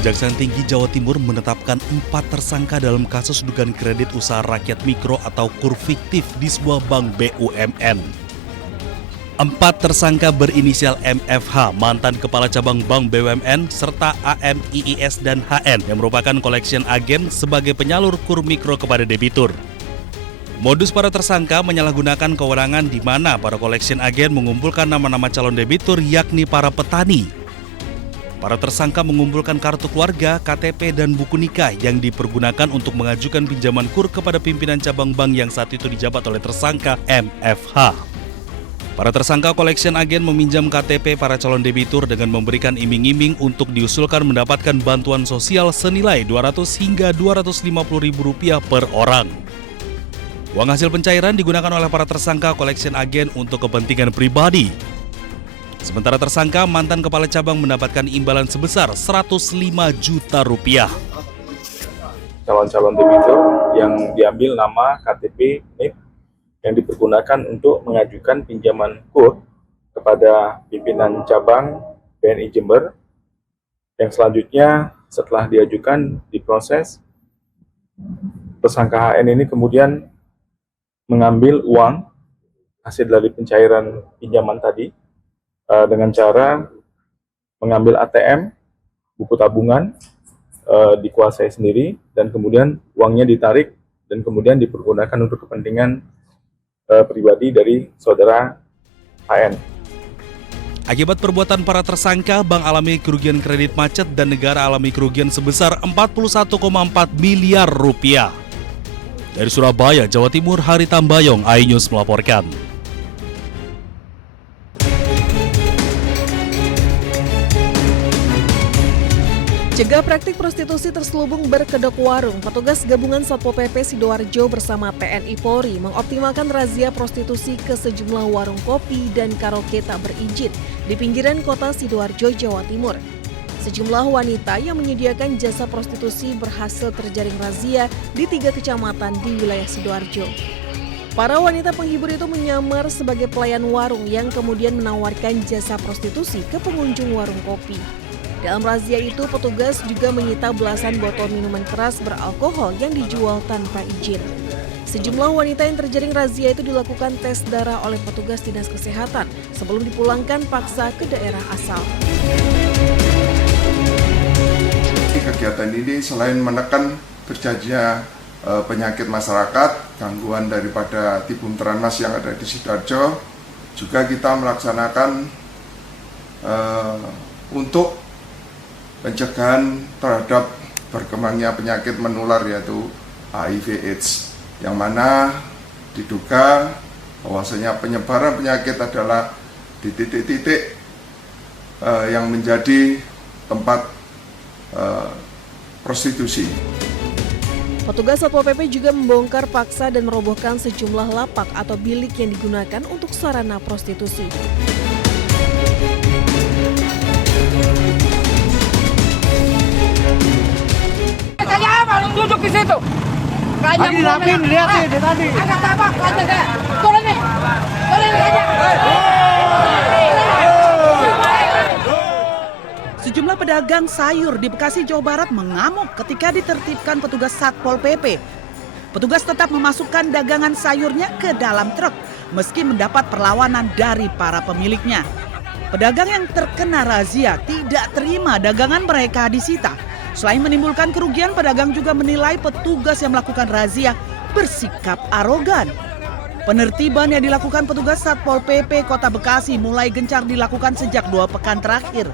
Kejaksaan Tinggi Jawa Timur menetapkan 4 tersangka dalam kasus dugaan kredit usaha rakyat mikro atau KUR fiktif di sebuah bank BUMN. 4 tersangka berinisial MFH, mantan Kepala Cabang Bank BUMN, serta AM, IIS, dan HN yang merupakan collection agent sebagai penyalur KUR mikro kepada debitur. Modus para tersangka menyalahgunakan kewenangan di mana para collection agent mengumpulkan nama-nama calon debitur yakni para petani. Para tersangka mengumpulkan kartu keluarga, KTP, dan buku nikah yang dipergunakan untuk mengajukan pinjaman KUR kepada pimpinan cabang bank yang saat itu dijabat oleh tersangka MFH. Para tersangka collection agent meminjam KTP para calon debitur dengan memberikan iming-iming untuk diusulkan mendapatkan bantuan sosial senilai Rp200 hingga Rp250.000 per orang. Uang hasil pencairan digunakan oleh para tersangka collection agent untuk kepentingan pribadi. Sementara tersangka mantan kepala cabang mendapatkan imbalan sebesar Rp105 juta. Calon-calon debitur yang diambil nama KTP NIP yang dipergunakan untuk mengajukan pinjaman KUR kepada pimpinan cabang BNI Jember, yang selanjutnya setelah diajukan diproses, tersangka HN ini kemudian mengambil uang hasil dari pencairan pinjaman tadi dengan cara mengambil ATM, buku tabungan, dikuasai sendiri, dan kemudian uangnya ditarik dan kemudian dipergunakan untuk kepentingan pribadi dari saudara HN. Akibat perbuatan para tersangka, bank alami kerugian kredit macet dan negara alami kerugian sebesar Rp41,4 miliar. Dari Surabaya, Jawa Timur, Hari Tambayong, iNews melaporkan. Cegah praktik prostitusi terselubung berkedok warung, petugas gabungan Satpol PP Sidoarjo bersama TNI Polri mengoptimalkan razia prostitusi ke sejumlah warung kopi dan karaoke tak berizin di pinggiran kota Sidoarjo, Jawa Timur. Sejumlah wanita yang menyediakan jasa prostitusi berhasil terjaring razia di 3 kecamatan di wilayah Sidoarjo. Para wanita penghibur itu menyamar sebagai pelayan warung yang kemudian menawarkan jasa prostitusi ke pengunjung warung kopi. Dalam razia itu, petugas juga menyita belasan botol minuman keras beralkohol yang dijual tanpa izin. Sejumlah wanita yang terjaring razia itu dilakukan tes darah oleh petugas dinas kesehatan sebelum dipulangkan paksa ke daerah asal. Kegiatan ini selain menekan terjadinya penyakit masyarakat, gangguan daripada tibum teranas yang ada di Sidoarjo, juga kita melaksanakan untuk pencegahan terhadap berkembangnya penyakit menular yaitu HIV/AIDS, yang mana diduga bahwasanya penyebaran penyakit adalah di titik-titik yang menjadi tempat prostitusi. Petugas Satpol PP juga membongkar paksa dan merobohkan sejumlah lapak atau bilik yang digunakan untuk sarana prostitusi. Duduk di situ. Lagi dirapiin, lihat sih dari tadi. Agak apa? Aja deh. Turun nih. Turun aja. Sejumlah pedagang sayur di Bekasi, Jawa Barat mengamuk ketika ditertibkan petugas Satpol PP. Petugas tetap memasukkan dagangan sayurnya ke dalam truk meski mendapat perlawanan dari para pemiliknya. Pedagang yang terkena razia tidak terima dagangan mereka disita. Selain menimbulkan kerugian, pedagang juga menilai petugas yang melakukan razia bersikap arogan. Penertiban yang dilakukan petugas Satpol PP Kota Bekasi mulai gencar dilakukan sejak 2 pekan terakhir.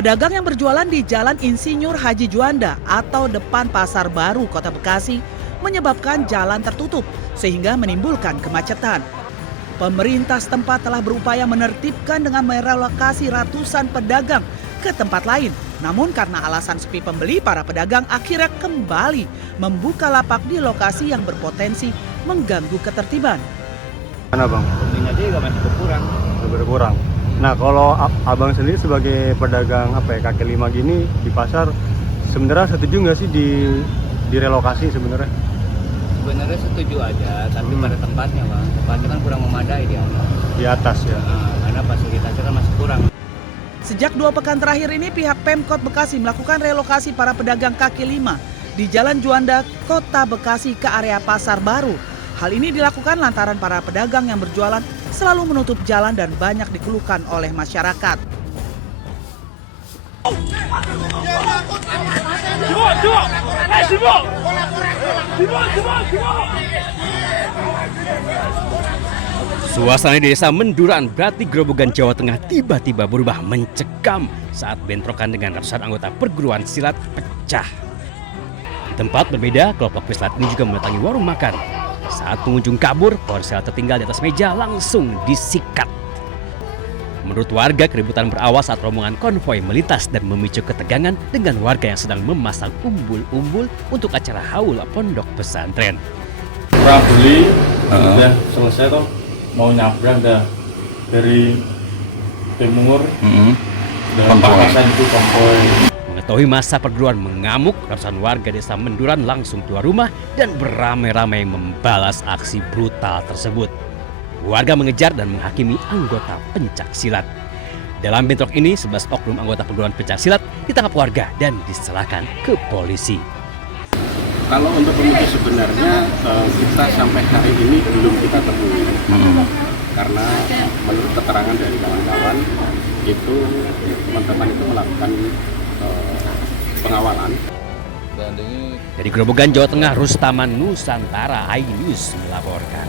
Pedagang yang berjualan di Jalan Insinyur Haji Juanda atau depan Pasar Baru Kota Bekasi menyebabkan jalan tertutup sehingga menimbulkan kemacetan. Pemerintah setempat telah berupaya menertibkan dengan merelokasi ratusan pedagang ke tempat lain. Namun karena alasan sepi pembeli, para pedagang akhirnya kembali membuka lapak di lokasi yang berpotensi mengganggu ketertiban. Mana bang? Pembelinya juga masih berkurang. Nah kalau abang sendiri sebagai pedagang kaki lima gini di pasar, sebenarnya setuju nggak sih direlokasi sebenarnya? Sebenarnya setuju aja, tapi pada tempatnya bang. Tempatnya kan kurang memadai di atas. Di atas ya? Karena fasilitasnya kan masih kurang. Sejak 2 pekan terakhir ini, pihak Pemkot Bekasi melakukan relokasi para pedagang kaki lima di Jalan Juanda, Kota Bekasi ke area Pasar Baru. Hal ini dilakukan lantaran para pedagang yang berjualan selalu menutup jalan dan banyak dikeluhkan oleh masyarakat. Suasana di desa Menduran, Brati, Grobogan, Jawa Tengah tiba-tiba berubah mencekam saat bentrokan dengan ratusan anggota perguruan silat pecah. Di tempat berbeda, kelompok pesilat ini juga mendatangi warung makan. Saat pengunjung kabur, ponsel tertinggal di atas meja langsung disikat. Menurut warga, keributan berawal saat rombongan konvoi melintas dan memicu ketegangan dengan warga yang sedang memasang umbul-umbul untuk acara haul pondok pesantren. Orang beli udah selesai toh, mau nyabrang dah dari timur dan kawasan itu konvoi. Mengetahui masa perguruan mengamuk, ratusan warga desa Menduran langsung keluar rumah dan beramai-ramai membalas aksi brutal tersebut. Warga mengejar dan menghakimi anggota pencak silat. Dalam bentrok ini, 11 oknum anggota perguruan pencak silat ditangkap warga dan diserahkan ke polisi. Kalau untuk pemicu sebenarnya kita sampai hari ini belum kita temui. Karena menurut keterangan dari kawan-kawan itu teman-teman itu melakukan pengawalan. Dari Grobogan, Jawa Tengah, Rustaman Nusantara, iNews melaporkan.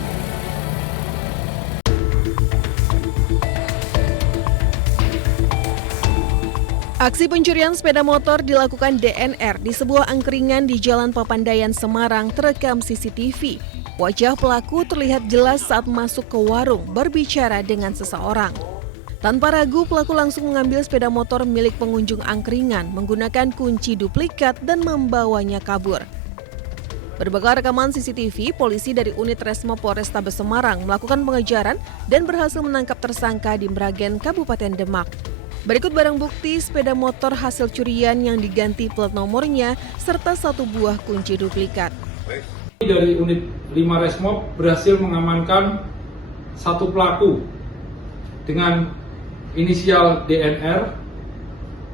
Aksi pencurian sepeda motor dilakukan DNR di sebuah angkringan di Jalan Papandayan, Semarang terekam CCTV. Wajah pelaku terlihat jelas saat masuk ke warung berbicara dengan seseorang. Tanpa ragu, pelaku langsung mengambil sepeda motor milik pengunjung angkringan menggunakan kunci duplikat dan membawanya kabur. Berbekal rekaman CCTV, polisi dari unit Resmo Polrestabes Semarang melakukan pengejaran dan berhasil menangkap tersangka di Meragen, Kabupaten Demak. Berikut barang bukti sepeda motor hasil curian yang diganti plat nomornya serta 1 buah kunci duplikat. Dari unit 5 Resmob berhasil mengamankan 1 pelaku dengan inisial DNR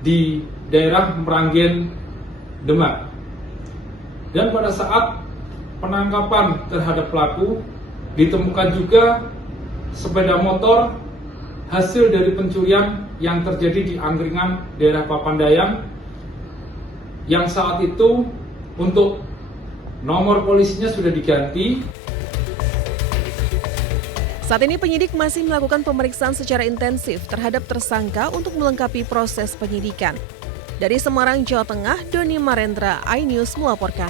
di daerah Meragen, Demak. Dan pada saat penangkapan terhadap pelaku ditemukan juga sepeda motor hasil dari pencurian yang terjadi di angkringan daerah Papandayan yang saat itu untuk nomor polisinya sudah diganti. Saat ini penyidik masih melakukan pemeriksaan secara intensif terhadap tersangka untuk melengkapi proses penyidikan. Dari Semarang, Jawa Tengah, Doni Marendra, iNews melaporkan.